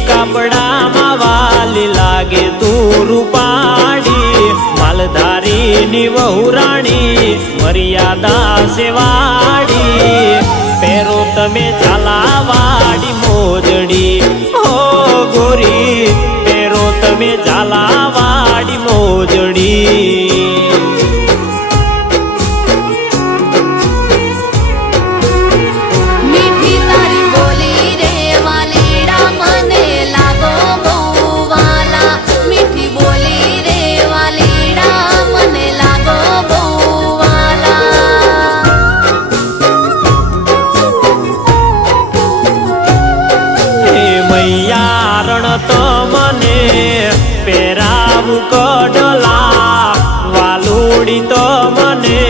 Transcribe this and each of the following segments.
કાપડામાં વાલી લાગે તું રૂપાળી માલધારીની વહુરાણી મર્યાદા સેવાડી પહેરો તમે ઝાલાવાડી મોજડી હો ગોરી પહેરો તમે ઝાલાવાડી મોજડી મને પહેરાવું કડલા વાલુડી તો મને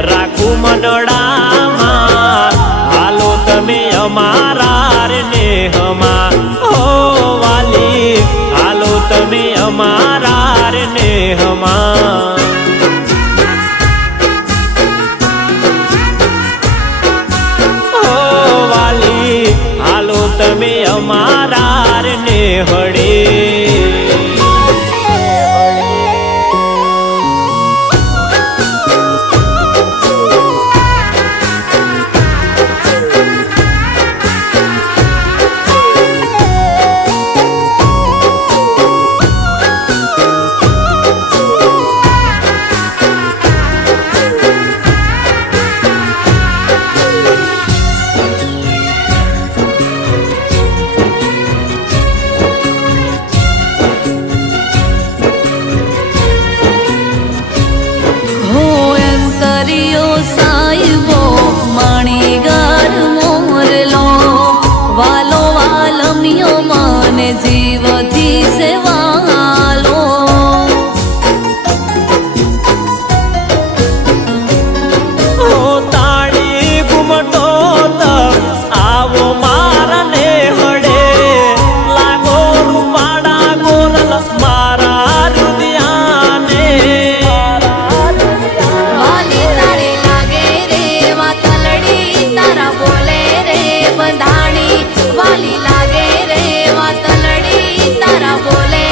રાખું મનડામાં હાલો તમે અમારા રે નેહમાં હો વાલી હાલો તમે અમારા રે નેહમાં હો વાલી હાલો તમે અમારા હડે જીવથી સેવાલો તાળી ઘુમટો આવો મારા ને હડે લાગો રૂપાડા ગોરલ મારા રુદિયાને વાલી તારે લાગે રે વાતલડી તારા બોલે રે બંધાણી વાલી લાગે રે વાતલડી તારા બોલે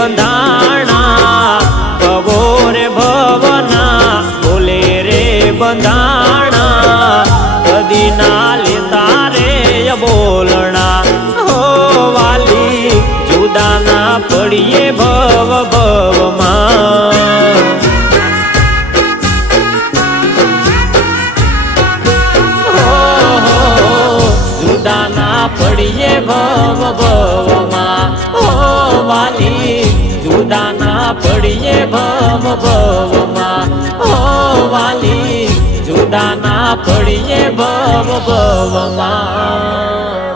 બંધાણા ભવો રે ભવના બોલે રે બંધાણા કદી ના લેતા રે બોલણા હો વાલી જુદા ના પડીએ ભવ ભવમાં જુદા ના પડીએ ભવ ભવમાં ઓ વાલી જુદા ના પડીએ ભવ ભવમાં ઓ વાલી જુદા ના પડીએ ભવ ભવમાં